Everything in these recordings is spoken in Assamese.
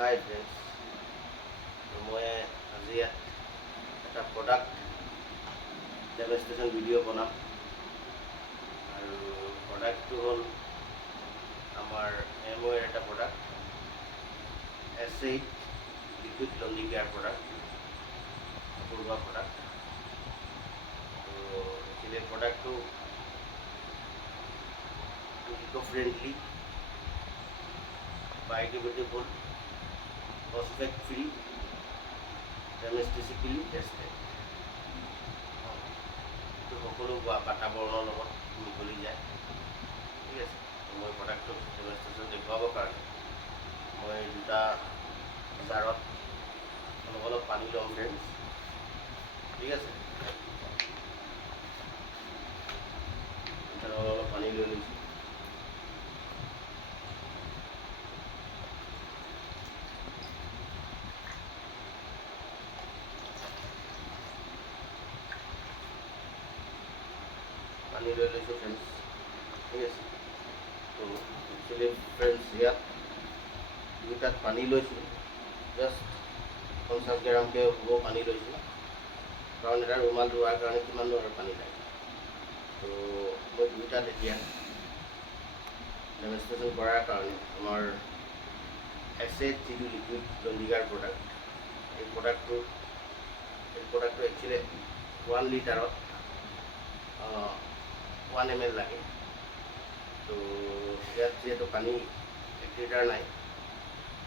হাই ফ্ৰেণ্ডছ, মই আজি এটা প্ৰডাক্ট ডেমনষ্ট্ৰেশ্যন ভিডিঅ' বনাম আৰু প্ৰডাক্টটো হ'ল আমাৰ এমৱেৰ এটা product S8 liquid laundry care product, ঘৰুৱা প্ৰডাক্ট। তো একচুৱেলি প্ৰডাক্টটো eco friendly, biodegradable, phosphate free, dermatologically tested. তো সকলো বাতাবৰণৰ লগত মিহলি যায়, ঠিক আছে। মই প্ৰডাক্টটো ডেমনষ্ট্ৰেশ্যন দেখুৱাবৰ কাৰণে মই দুটা জাৰত অলপ অলপ পানী ল'ম ফ্ৰেণ্ডছ, ঠিক আছে। অলপ অলপ পানী লৈ লৈছোঁ। পানী লৈ লৈছোঁ ফ্ৰেণ্ডছ, ঠিক আছে। তো একচুৱেলি ফ্ৰেণ্ডছ, ইয়াত দুটাত পানী লৈছোঁ, জাষ্ট 50 গ্ৰামকৈ হ'ব পানী লৈছোঁ, কাৰণ এটা ৰুমাল ধোৱাৰ কাৰণে কিমাননো আৰু পানী লাগে। তো মই দুটাত এতিয়া ডেমনষ্ট্ৰেশ্যন কৰাৰ কাৰণে আমাৰ S8 যিটো লিকুইড লণ্ড্ৰি কেয়াৰ প্ৰডাক্ট, এই প্ৰডাক্টটো একচুৱেলি 1 লিটাৰত 1 ml লাগে। তো ইয়াত যিহেতু পানী 1 লিটাৰ নাই,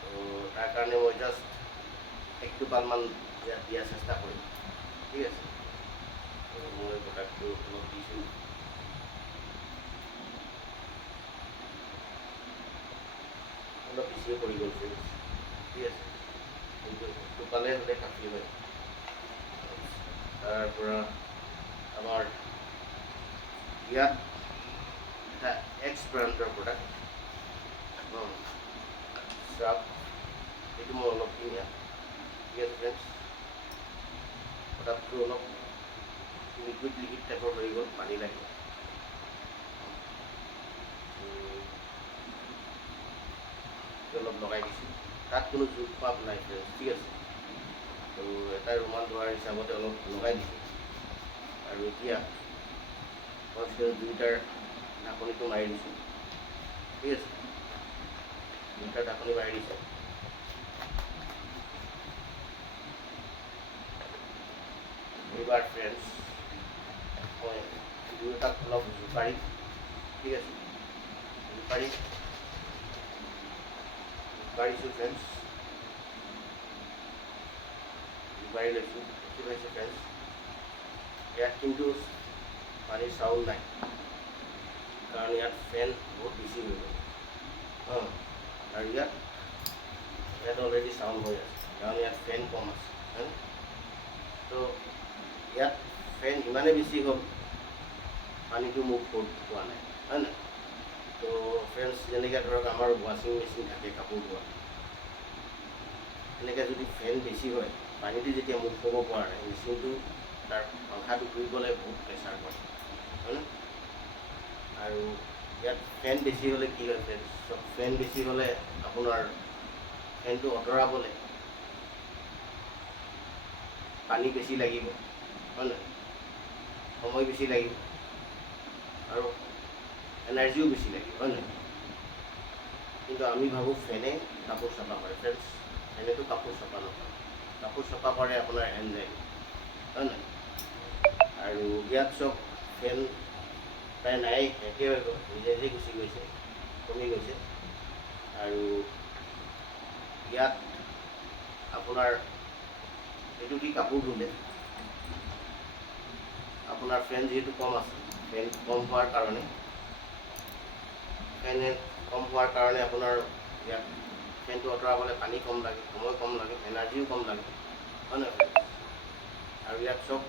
তো তাৰ কাৰণে মই জাষ্ট 1 টোপালমান ইয়াত দিয়াৰ চেষ্টা কৰিম, ঠিক আছে। তো মই প্ৰডাক্টটো অলপ দিছোঁ, অলপ বেছিয়ে পৰি গ'ল ফ্ৰেণ্ডছ, ঠিক আছে। কিন্তু টোপালে হ'লে কাফি হয়। তাৰ পৰা আমাৰ ইয়াত এটা এক্স ব্ৰেণ্ডৰ প্ৰডাক্ট স্ৰাব, এইটো মই অলপ দিম ইয়াত, ঠিক আছে ফ্ৰেণ্ডছ। প্ৰডাক্টটো অলপ লিকুইড টাইপৰ হৈ গ'ল, পানী লাগে। অলপ লগাই দিছোঁ, তাত কোনো জোখ পাপ নাই ফ্ৰেণ্ডছ, ঠিক আছে। তো এটা ৰুমাল ধোৱাৰ হিচাপতে অলপ লগাই দিছোঁ। আৰু এতিয়া মই দুইটাৰ ঢাকনিটো মাৰি দিছোঁ, ঠিক আছে। দুইটাৰ ঢাকনি মাৰি দিছোঁ। এইবাৰ ফ্ৰেণ্ডছ মই দুয়োটাক অলপ জোকাৰি, ঠিক আছে, জোকাৰিছোঁ ফ্ৰেণ্ডছ, জোকাৰি লৈছোঁ, ঠিক আছে ফ্ৰেণ্ডছ। ইয়াত কিন্তু পানীৰ চাউণ্ড নাই, কাৰণ ইয়াত ফেন বহুত বেছি হৈ গ'ল। আৰু ইয়াত অলৰেডি চাউণ্ড হৈ আছে, কাৰণ ইয়াত ফেন কম আছে। তো ইয়াত ফেন ইমানেই বেছি হ'ল, পানীটো মুখ পোৱা নাই, হয় নাই। তো ফ্ৰেণ্ডছ, যেনেকৈ ধৰক আমাৰ ৱাশ্বিং মেচিন থাকে কাপোৰ ধোৱা, এনেকৈ যদি ফেন বেছি হয়, পানীটো যেতিয়া মুখ ক'ব পৰা নাই, মেচিনটো তাৰ পাংখাটো ঘূৰিবলৈ বহুত প্ৰেছাৰ পৰে, হয় ন। আৰু ইয়াত ফেন বেছি হ'লে কি হয় ফ্ৰেণ্ডছ, ফেন বেছি হ'লে আপোনাৰ ফেনটো আঁতৰাবলৈ পানী বেছি লাগিব, হয় নাই, সময় বেছি লাগিব আৰু এনাৰ্জিও বেছি লাগিব, হয় নাই। কিন্তু আমি ভাবোঁ ফেনে কাপোৰ চাফা কৰে ফ্ৰেণ্ডছ, ফেনেটো কাপোৰ চাফা নকৰে, কাপোৰ চাফা কৰে আপোনাৰ এনজাইম, হয় নাই। আৰু ইয়াত চব ফেন প্ৰায় নাই, শেষেই হৈ গ'ল, নিজে গুচি গৈছে, কমি গৈছে। আৰু ইয়াত আপোনাৰ এইটো দি কাপোৰ ধুলে আপোনাৰ ফেন যিহেতু কম আছে, ফেন কম হোৱাৰ কাৰণে আপোনাৰ ইয়াত ফেনটো আঁতৰাবলৈ পানী কম লাগে, সময় কম লাগে, এনাৰ্জিও কম লাগে, হয় নহয়। আৰু ইয়াত চব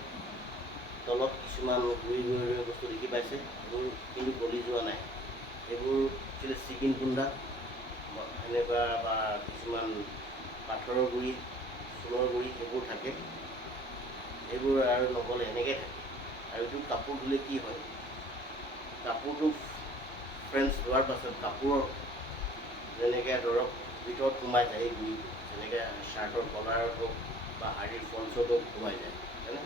তলত কিছুমান গুৰি বস্তু দেখি পাইছে, এইবোৰ কিন্তু গলি যোৱা নাই। এইবোৰ একচুৱেলি চিকিন কুণ্ডা এনেকুৱা বা কিছুমান পাথৰৰ গুৰি, চূণৰ গুৰি, এইবোৰ থাকে। এইবোৰ আৰু নগলে এনেকৈ থাকে। আৰু এইটো কাপোৰ ধুলে কি হয়, কাপোৰটো ফ্ৰেণ্ডছ ধোৱাৰ পাছত কাপোৰৰ যেনেকৈ ধৰক ভিতৰত সোমাই যায় এই গুৰিটো, যেনেকৈ শ্বাৰ্টৰ কলাৰত হওক বা শাৰীৰ ফলছত হওক সোমাই যায় হয়নে।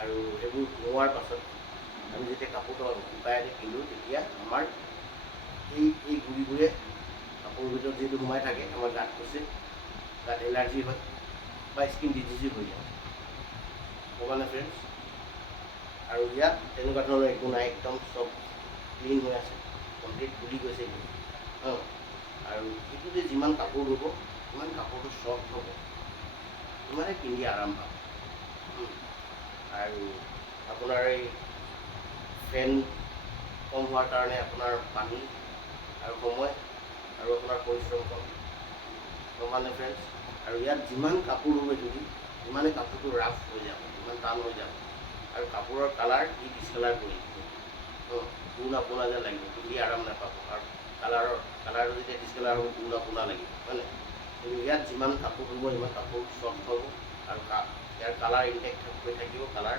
আৰু সেইবোৰ সোমোৱাৰ পাছত আমি যেতিয়া কাপোৰটো শুকাই আনি পিন্ধোঁ তেতিয়া আমাৰ এই গুৰিবোৰে কাপোৰৰ ভিতৰত যিহেতু সোমাই থাকে আমাৰ গাত খচে, গাত এলাৰ্জি হয় বা স্কিন ডিজিজো হৈ যায় ক'বানে ফ্ৰেণ্ডছ। আৰু ইয়াত তেনেকুৱা ধৰণৰ একো নাই, একদম চব ক্লিন হৈ আছে, কমপ্লিট খুলি গৈছে এইটো আৰু এইটোতে যিমান কাপোৰ ধুব সিমান কাপোৰটো চফ্ট হ'ব, সিমানে পিন্ধি আৰাম পাব। আৰু আপোনাৰ এই ফেন কম হোৱাৰ কাৰণে আপোনাৰ পানী আৰু সময় আৰু আপোনাৰ পৰিশ্ৰম কম মানে ফ্ৰেণ্ডছ। আৰু ইয়াত যিমান কাপোৰ ধুব এইটো সিমানে কাপোৰটো ৰাফ হৈ যাব, ইমান টান হৈ যাব আৰু কাপোৰৰ কালাৰ ডিছকালাৰ কৰি পুৰণা পুৰণা যেন লাগিব, পিন্ধি আৰাম নাপাব। আৰু কালাৰটো যেতিয়া ডিছকালাৰ হ'ব পুৰণা লাগিব হয় নাই। কিন্তু ইয়াত যিমান কাপোৰ ধুব সিমান কাপোৰ চফ্ট হ'ব আৰু ইয়াৰ কালাৰ ইনটেক্ট হৈ থাকিব, কালাৰ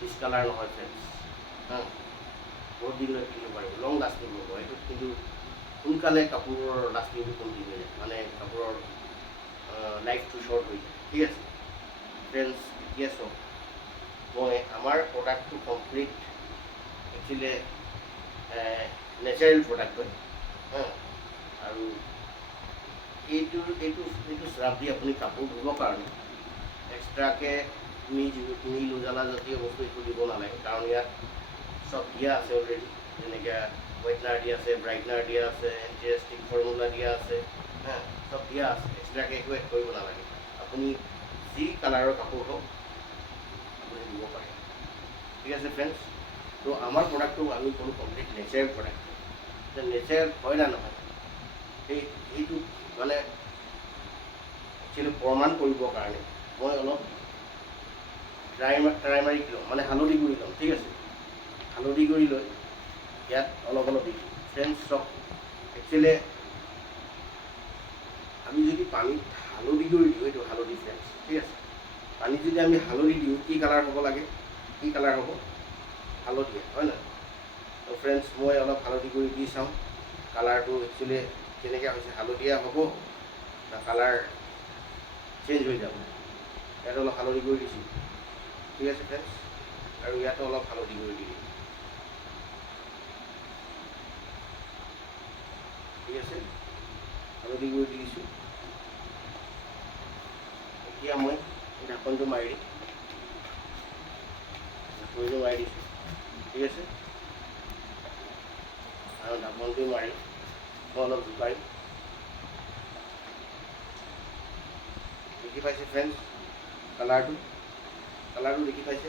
ডিছকালাৰ নহয় ফ্ৰেণ্ডছ। বহুত দিনলৈ পিন্ধিব পাৰিব, লং লাষ্টিং হ'ব এইটোত। কিন্তু সোনকালে কাপোৰৰ লাষ্টিংটো কমি হৈ যায়, মানে কাপোৰৰ লাইফটো শ্বৰ্ট হৈ যায়। ঠিক আছে ফ্ৰেণ্ডছ, এতিয়া চাওক মই আমাৰ প্ৰডাক্টটো কমপ্লিট একচুৱেলি নেচাৰেল প্ৰডাক্ট হয় আৰু এইটো শ্ৰাপ দি আপুনি কাপোৰ ধুবৰ কাৰণে এক্সট্ৰাকৈ নীল উজালা জাতীয় বস্তু একো দিব নালাগে, কাৰণ ইয়াত চব দিয়া আছে অলৰেডি। যেনেকৈ হোৱাইটনাৰ দিয়া আছে, ব্ৰাইটনাৰ দিয়া আছে, এণ্টিষ্টিক ফৰ্মুলা দিয়া আছে চব দিয়া আছে, এক্সট্ৰাকৈ একো এড কৰিব নালাগে। আপুনি যি কালাৰৰ কাপোৰ হওক আপুনি দিব পাৰে। ঠিক আছে ফ্ৰেণ্ডছ। তো আমাৰ প্ৰডাক্টটো আমি কোনো কমপ্লিট নেচাৰেল প্ৰডাক্ট, এতিয়া নেচাৰেল হয় না নহয় সেইটো মানে একচুৱেলি প্ৰমাণ কৰিবৰ কাৰণে মই অলপ ড্ৰাই মাৰি ল'ম, মানে হালধি গুড়ি ল'ম। ঠিক আছে, হালধি গুড়ি লৈ ইয়াত অলপ দি ফ্ৰেণ্ডছ চক একচুৱেলি আমি যদি পানীত হালধি গুড়ি দিওঁ, এইটো হালধি ফ্ৰেণ্ডছ। ঠিক আছে, পানীত যদি আমি হালধি দিওঁ কি কালাৰ হ'ব লাগে, কি কালাৰ হ'ব, হালধীয়া হয় নহয়। তো ফ্ৰেণ্ডছ মই অলপ হালধি গুড়ি দি চাওঁ কালাৰটো একচুৱেলি কেনেকৈ হৈছে, হালধীয়া হ'ব না কালাৰ চেঞ্জ হৈ যাব। ইয়াত অলপ হালধি গুড়ি দিছোঁ। ঠিক আছে ফ্ৰেণ্ডছ, আৰু ইয়াতো অলপ হালধি গুড়ি দি দিম। ঠিক আছে, হালধি গুড়ি দি দিছোঁ। এতিয়া মই ঢাকনটো মাৰি দিম, ঢাকনটো মাৰি দিছোঁ। ঠিক আছে, আৰু ঢাকনটো মাৰি মই অলপ জোকাৰিম। দেখি পাইছে ফ্ৰেণ্ডছ কালাৰটো দেখি পাইছে।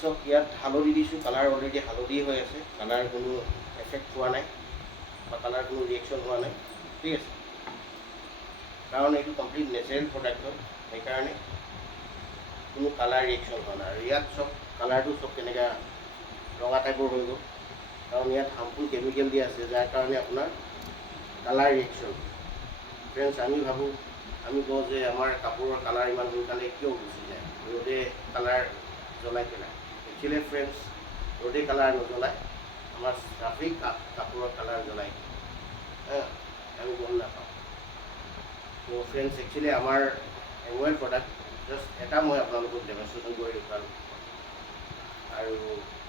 চব ইয়াত হালধি দিছোঁ, কালাৰ অলৰেডি হালধি হৈ আছে, কালাৰ কোনো এফেক্ট হোৱা নাই বা কালাৰ কোনো ৰিয়েকশ্যন হোৱা নাই। ঠিক আছে, কাৰণ এইটো কমপ্লিট নেচাৰেল প্ৰডাক্ট হয়, সেইকাৰণে কোনো কালাৰ ৰিয়েকশ্যন হোৱা নাই। আৰু ইয়াত চব কালাৰটো চব কেনেকৈ ৰঙা টাইপৰ হৈ গ'ল, কাৰণ ইয়াত হাৰ্মফুল কেমিকেল দিয়া আছে, যাৰ কাৰণে আপোনাৰ কালাৰ ৰিয়েকশ্যন। ফ্ৰেণ্ডছ আমি কওঁ যে আমাৰ কাপোৰৰ কালাৰ ইমান সোনকালে কিয় গুচি যায়, ৰ'দে কালাৰ জ্বলাই পেলাই। একচুৱেলি ফ্ৰেণ্ডছ ৰ'দে কালাৰ নজ্বলায়, আমাৰ ট্ৰাফিক কাপোৰৰ কালাৰ জ্বলাই আমি গম নাপাওঁ। তো ফ্ৰেণ্ডছ একচুৱেলি আমাৰ এমৱেৰ প্ৰডাক্ট জাষ্ট এটা মই আপোনালোকক ডেমনষ্ট্ৰেশ্যন কৰি দেখুৱালোঁ। আৰু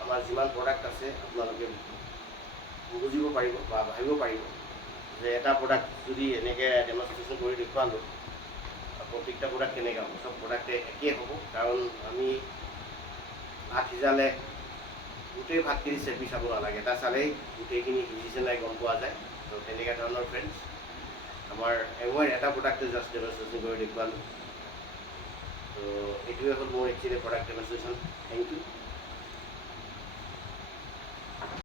আমাৰ যিমান প্ৰডাক্ট আছে আপোনালোকে বুজিব পাৰিব বা ভাবিব পাৰিব যে এটা প্ৰডাক্ট যদি এনেকৈ ডেমনষ্ট্ৰেশ্যন কৰি দেখুৱালোঁ প্ৰত্যেকটা প্ৰডাক্ট কেনেকৈ হ'ব। চব প্ৰডাক্টে একেই হ'ব, কাৰণ আমি ভাত সিজালে গোটেই ভাতখিনি চেপি চাব নালাগে, এটা চালেই গোটেইখিনি সিজিছে নাই গম পোৱা যায়। তো তেনেকুৱা ধৰণৰ ফ্ৰেণ্ডছ আমাৰ এমৱেৰ এটা প্ৰডাক্টে জাষ্ট ডেমনষ্ট্ৰেশ্যন কৰি দেখুৱালোঁ। তো এইটোৱে হ'ল মোৰ actually product demonstration. Thank U.